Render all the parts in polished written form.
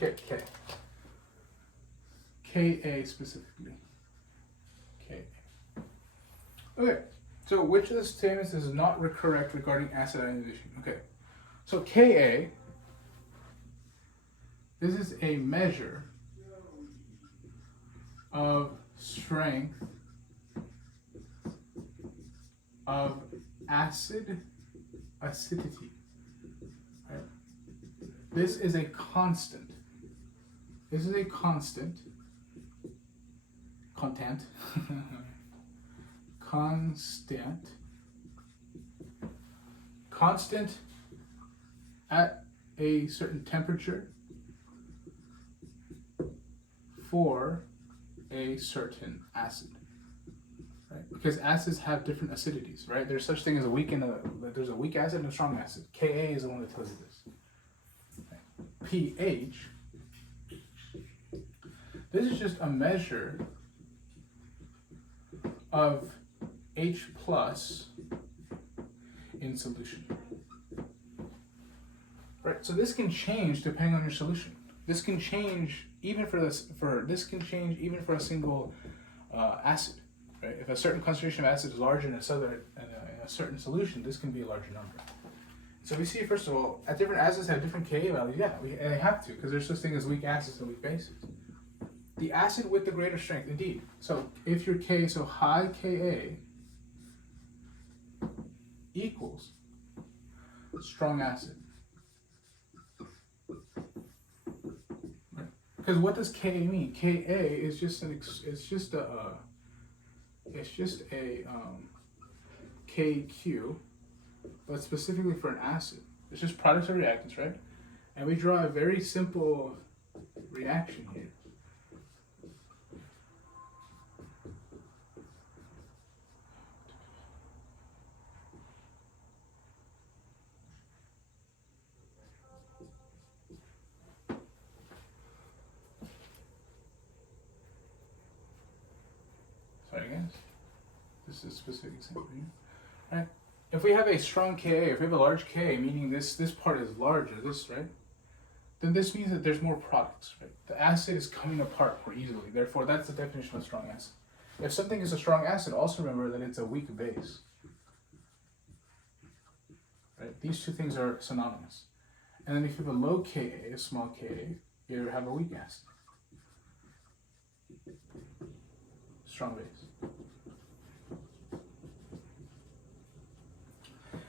Get K. Ka specifically. Ka. Okay, so which of the statements is not correct regarding acid ionization? Okay, so Ka, this is a measure of strength of acid acidity. Right? This is a constant. This is a constant. Constant at a certain temperature for a certain acid, right? Because acids have different acidities, right? There's such thing as there's a weak acid and a strong acid. Ka is the one that tells you this. Okay. pH, this is just a measure of H plus in solution. Right, so this can change depending on your solution. This can change even for a single acid. Right? If a certain concentration of acid is larger in a certain solution, this can be a larger number. So we see, first of all, at different acids have different Ka values. Yeah, they have to, because there's such thing as weak acids and weak bases. The acid with the greater strength, indeed. So if your so high Ka equals strong acid. Because what does Ka mean? Ka is just a KQ, but specifically for an acid. It's just products of reactants, right? And we draw a very simple reaction here. Sorry guys, this is a specific example here. Right? If we have a strong Ka, if we have a large Ka, meaning this part is larger, right? Then this means that there's more products, right? The acid is coming apart more easily. Therefore, that's the definition of strong acid. If something is a strong acid, also remember that it's a weak base. Right? These two things are synonymous. And then if you have a low Ka, a small Ka, you have a weak acid. Strong base.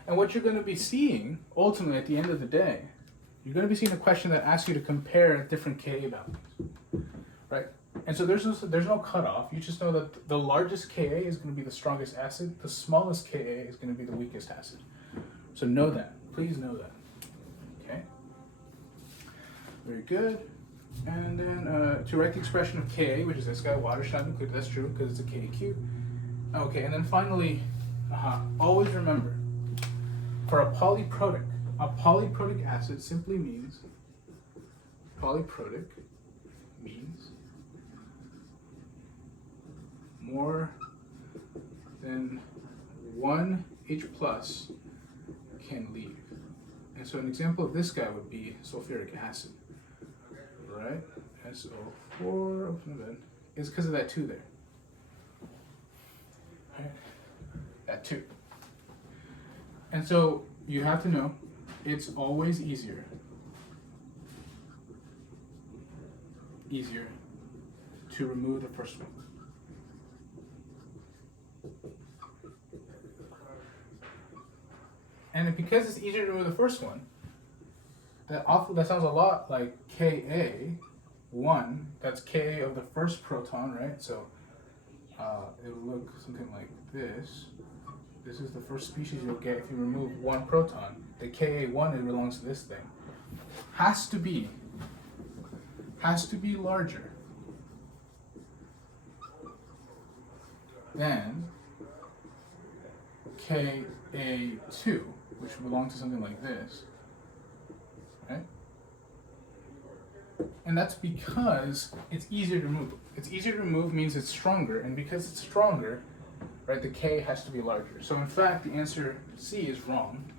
And what you're going to be seeing, ultimately, at the end of the day, you're going to be seeing a question that asks you to compare different Ka values, right? And so there's no cutoff. You just know that the largest Ka is going to be the strongest acid. The smallest Ka is going to be the weakest acid. So know that. Please know that. Okay? Very good. And then to write the expression of Ka, which is this guy, water should not be included. That's true because it's a KQ. Okay, and then finally, always remember, for a polyprotic acid simply means more than one H plus can leave. And so an example of this guy would be sulfuric acid. Right? SO4, it's because of that 2 there. Right? That 2. And so you have to know it's always easier to remove the first one. And because it's easier to remove the first one, that sounds a lot like Ka1, that's Ka of the first proton, right? So it will look something like this. This is the first species you'll get if you remove one proton. The Ka1, it belongs to this thing. Has to be larger than Ka2, which belongs to something like this. Right? And that's because it's easier to remove. It's easier to remove means it's stronger, and because it's stronger, right, the K has to be larger. So in fact, the answer C is wrong,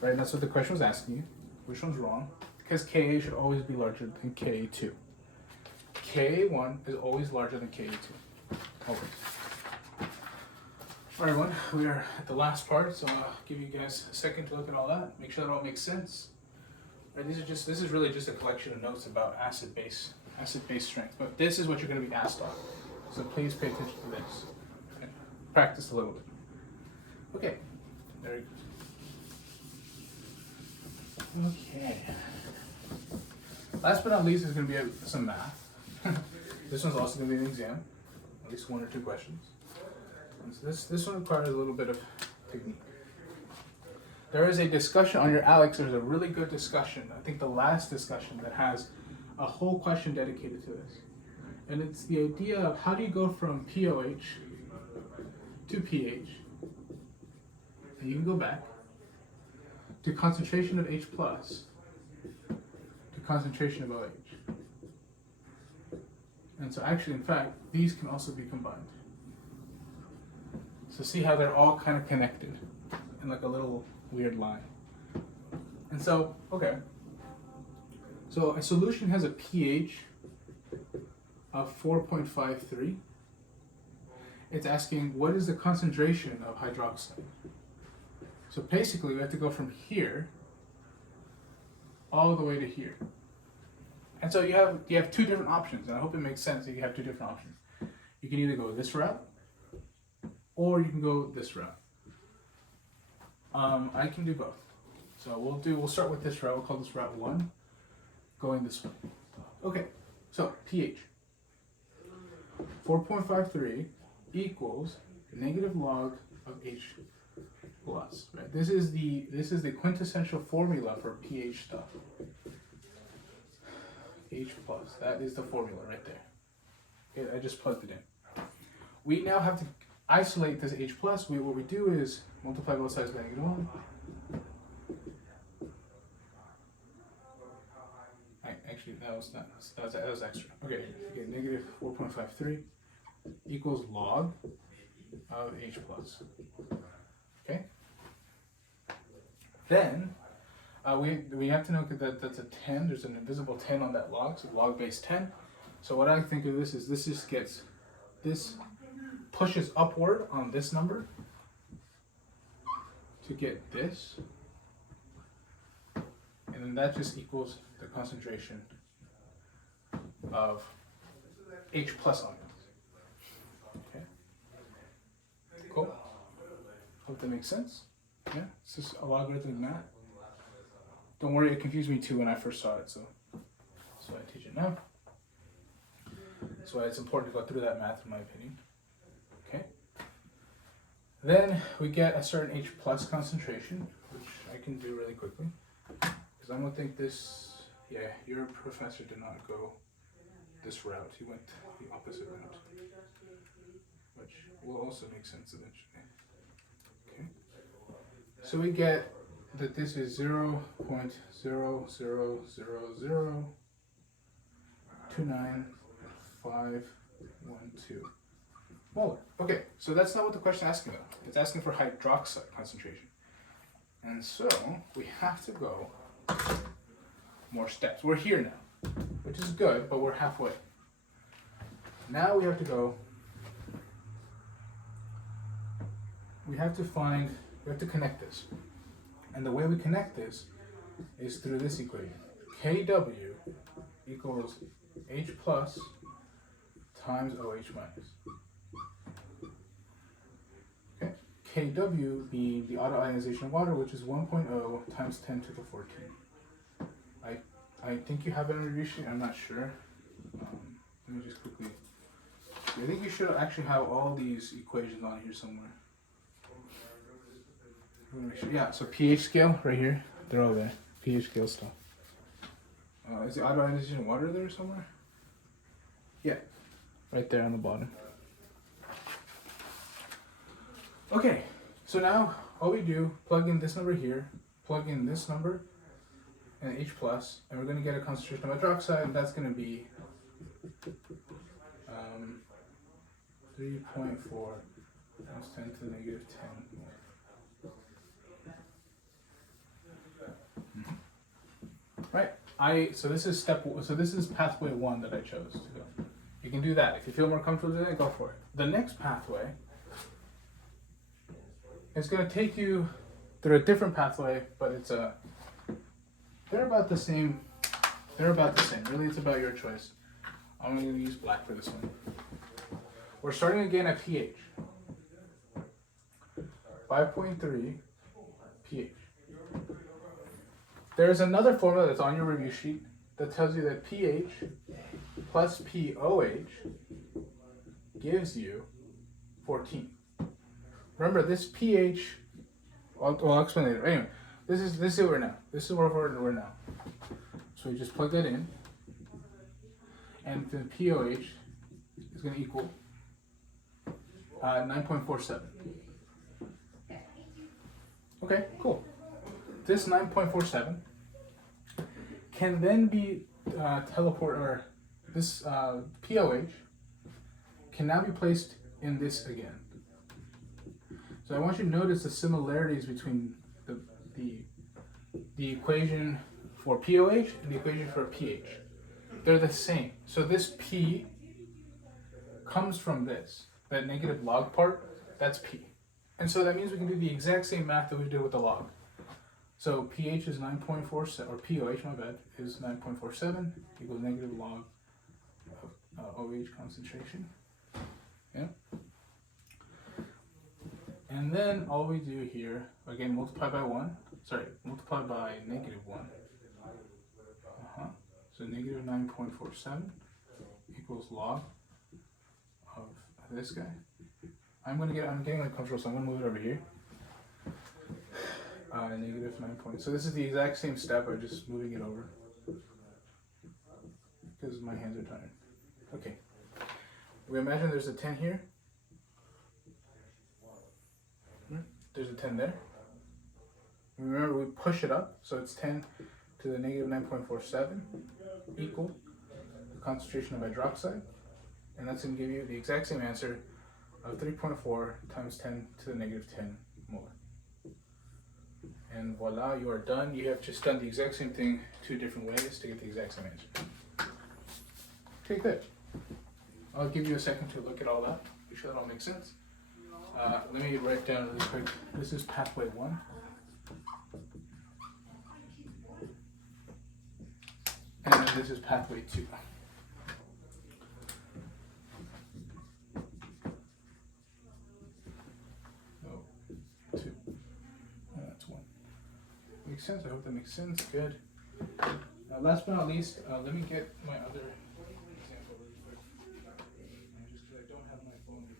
right? And that's what the question was asking you. Which one's wrong? because Ka should always be larger than Ka2. Ka1 is always larger than Ka2. Always. Alright everyone, we are at the last part, so I'll give you guys a second to look at all that, make sure that all makes sense. Right, this is really just a collection of notes about acid-base strength, but this is what you're going to be asked on. So please pay attention to this. Okay. Practice a little bit. Okay, very good. Okay. Last but not least is going to be some math. This one's also going to be an exam, at least 1 or 2 questions. So this one requires a little bit of technique. There is a discussion on your Alex. There's a really good discussion. I think the last discussion that has a whole question dedicated to this. And it's the idea of how do you go from POH to pH, and you can go back, to concentration of H plus, to concentration of OH. And so actually, in fact, these can also be combined. So see how they're all kind of connected in like a little weird line. And so, okay. So a solution has a pH of 4.53. It's asking what is the concentration of hydroxide. So basically we have to go from here all the way to here. And so you have 2 different options, and I hope it makes sense that you have 2 different options. You can either go this route, or you can go this route. I can do both. So we'll start with this route. We'll call this route 1, going this way. Okay, so pH 4.53 equals negative log of H plus. Right? This is the quintessential formula for pH stuff. H plus. That is the formula right there. Okay, I just plugged it in. We now have to isolate this H plus. What we do is multiply both sides by -1. Actually, that was extra. Okay, negative 4.53 equals log of H plus. Okay. Then we have to know that that's a 10. There's an invisible 10 on that log, so log base 10. So what I think of this is this pushes upward on this number to get this, and then that just equals the concentration of H plus ions. Okay. Cool. Hope that makes sense. Yeah, it's just a logarithmic math. Don't worry, it confused me too when I first saw it, so that's why I teach it now. That's why it's important to go through that math, in my opinion. Okay. Then we get a certain H plus concentration, which I can do really quickly, because I don't think this. Yeah, your professor did not go this route. He went the opposite route, which will also make sense eventually. Okay. So we get that this is 0.00029,512 molar. Okay, so that's not what the question is asking about. It's asking for hydroxide concentration. And so we have to go more steps. We're here now, which is good, but we're halfway. Now we have to connect this. And the way we connect this is through this equation. Kw equals H plus times OH minus. Okay. Kw being the auto ionization of water, which is 1.0 times 10 to the 14. I think you have it on your sheet. I'm not sure. Let me just quickly. I think you should actually have all these equations on here somewhere. Yeah, so pH scale right here. They're all there. pH scale stuff. Is the auto ionization of water there somewhere? Yeah, right there on the bottom. Okay, so now all we do, plug in this number here, plug in this number, and H plus, and we're going to get a concentration of hydroxide, and that's going to be 3.4 times 10 to the negative 10. Right? So this is so this is pathway 1 that I chose to go. You can do that. If you feel more comfortable doing it, go for it. The next pathway is going to take you through a different pathway, but they're about the same. They're about the same. Really, it's about your choice. I'm going to use black for this one. We're starting again at pH. 5.3 pH. There's another formula that's on your review sheet that tells you that pH plus pOH gives you 14. Remember, this pH, I'll explain later. Anyway, this is where we're now. This is where we're now. So we just plug that in, and the pOH is going to equal 9.47. Okay, cool. This 9.47 can then be this pOH can now be placed in this again. So I want you to notice the similarities between the equation for pOH and the equation for pH. They're the same. So this P comes from this, that negative log part, that's P. And so that means we can do the exact same math that we did with the log. So pH is 9.47, or pOH, my bad, is 9.47 equals negative log of OH concentration. Yeah. And then all we do here, again, multiply by negative 1. So negative 9.47 equals log of this guy. I'm getting uncomfortable, so I'm gonna move it over here. Negative 9 point. So this is the exact same step. I'm just moving it over because my hands are tired. Okay. We imagine there's a 10 here. There's a 10 there. Remember, we push it up, so it's 10 to the negative 9.47 equal the concentration of hydroxide, and that's going to give you the exact same answer of 3.4 times 10 to the negative 10 molar. And voila, you are done. You have just done the exact same thing 2 different ways to get the exact same answer. Okay, good. I'll give you a second to look at all that, make sure that all makes sense. Let me write down really quick. This is pathway 1. And then this is pathway 2. Oh, 2. Oh, that's 1. Makes sense. I hope that makes sense. Good. Last but not least, let me get my other example really quick. Just because I don't have my phone with me.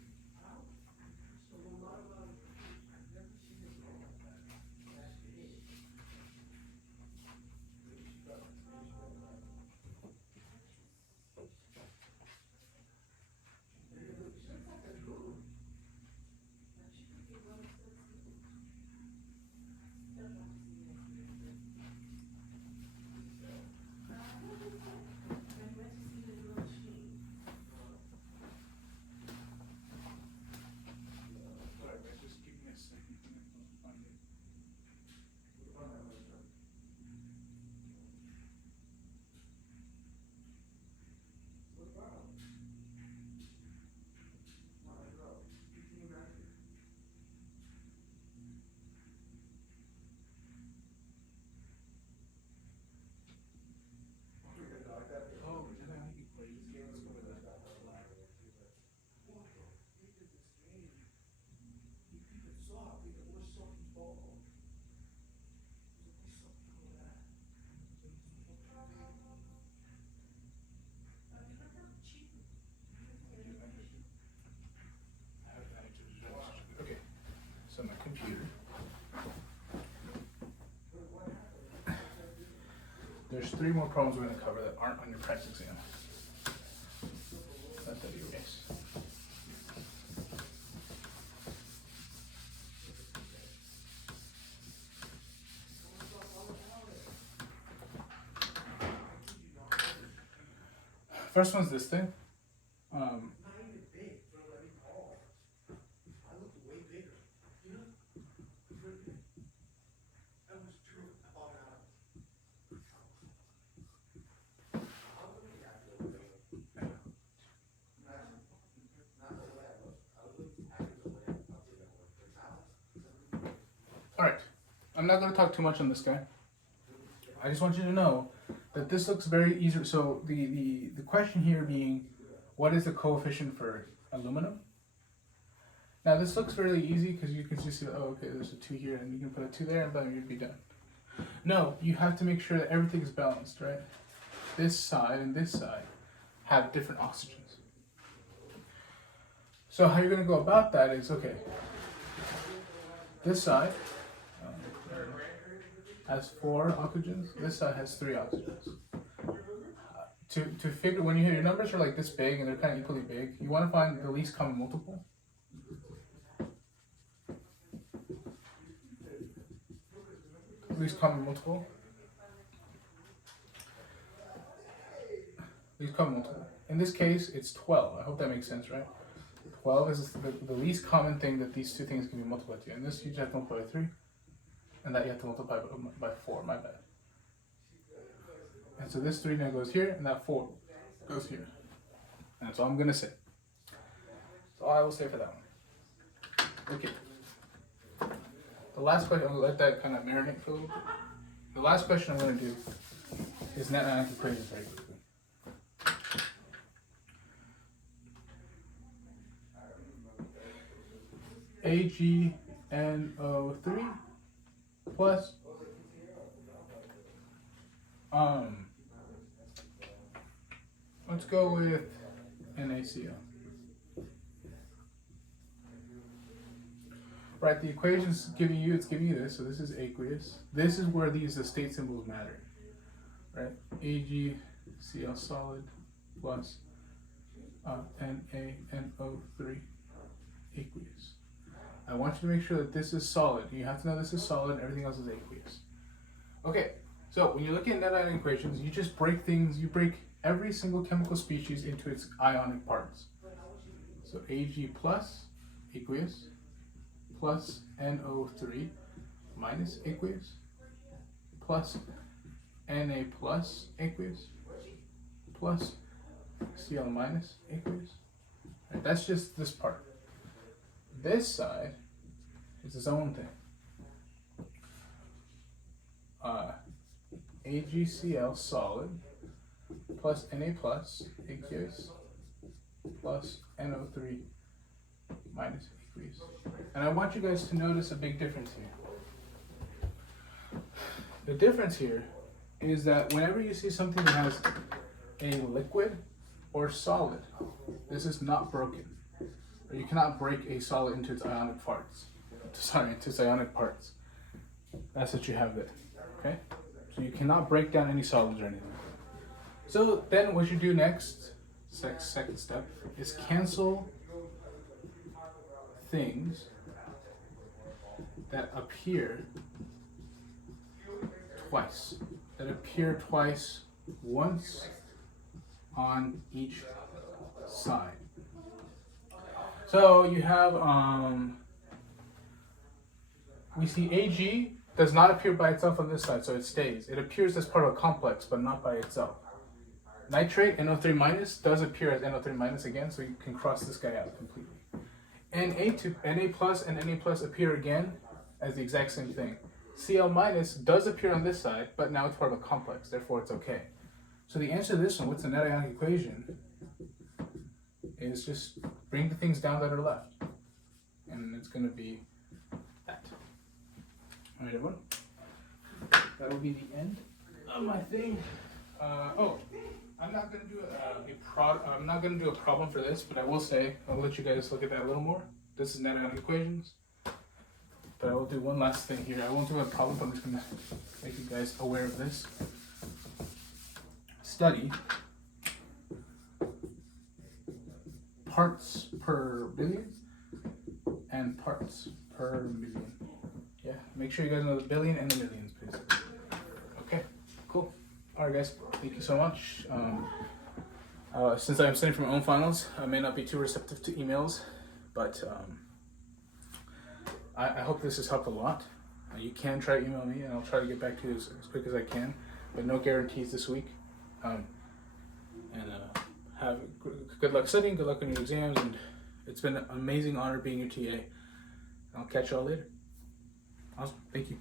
Okay, so my computer. There's 3 more problems we're going to cover that aren't on your practice exam. Let that erase. First one's this thing. I'm not going to talk too much on this guy. I just want you to know that this looks very easy. So the question here being, what is the coefficient for aluminum? Now this looks really easy because you can just see, oh, okay, there's a 2 here, and you can put a 2 there, and then you'd be done. No, you have to make sure that everything is balanced, right? This side and this side have different oxygens. So how you're going to go about that is, okay, this side has 4 oxygens, this side has 3 oxygens. To figure, when you hear your numbers are like this big and they're kind of equally big, you want to find the least common multiple. Least common multiple. Least common multiple. In this case, it's 12. I hope that makes sense, right? 12 is the least common thing that these two things can be multiplied to. And this you just have to multiply by 3. And that you have to multiply by 4, my bad. And so this 3 now goes here, and that 4 goes here. And that's all I'm going to say. That's all I will say for that one. Okay. The last question, I'm going to let that kind of marinate for a little bit. The last question I'm going to do is net ionic equations very quickly. AgNO3 plus let's go with NaCl. Right, the equation's giving you, it's giving you this, so this is aqueous. This is where the state symbols matter. Right? AgCl solid plus NaNO3 aqueous. I want you to make sure that this is solid. You have to know this is solid, everything else is aqueous. Okay, so when you're looking at net ionic equations, you just break things, you break every single chemical species into its ionic parts. So Ag plus aqueous plus NO3 minus aqueous plus Na plus aqueous plus Cl minus aqueous. Right, that's just this part. This side is its own thing. AgCl solid plus Na plus aqueous plus NO3 minus aqueous. And I want you guys to notice a big difference here. The difference here is that whenever you see something that has a liquid or solid, this is not broken. Or you cannot break a solid into its ionic parts. Into its ionic parts. That's what you have there. Okay? So you cannot break down any solids or anything. So then what you do next, second step, is cancel things that appear twice. Once on each side. So you have, we see Ag does not appear by itself on this side, so it stays. It appears as part of a complex, but not by itself. Nitrate, NO3 minus, does appear as NO3 minus again, so you can cross this guy out completely. Na plus and Na plus appear again as the exact same thing. Cl minus does appear on this side, but now it's part of a complex, therefore it's okay. So the answer to this one, what's the net ionic equation, is just bring the things down that are left. And it's going to be that. Alright, everyone. That'll be the end of my thing. I'm not going to do I'm not going to do a problem for this, but I will say, I'll let you guys look at that a little more. This is net ionic equations. But I will do one last thing here. I won't do a problem, but I'm just going to make you guys aware of this. Study parts per billion and parts per million. Yeah, make sure you guys know the billion and the millions, please. Okay, cool. All right, guys, thank you so much. Since I'm studying for my own finals, I may not be too receptive to emails, but I hope this has helped a lot. You can try to email me, and I'll try to get back to you as quick as I can, but no guarantees this week. Have good luck studying, good luck on your exams, and it's been an amazing honor being your TA. I'll catch y'all later. Awesome, thank you.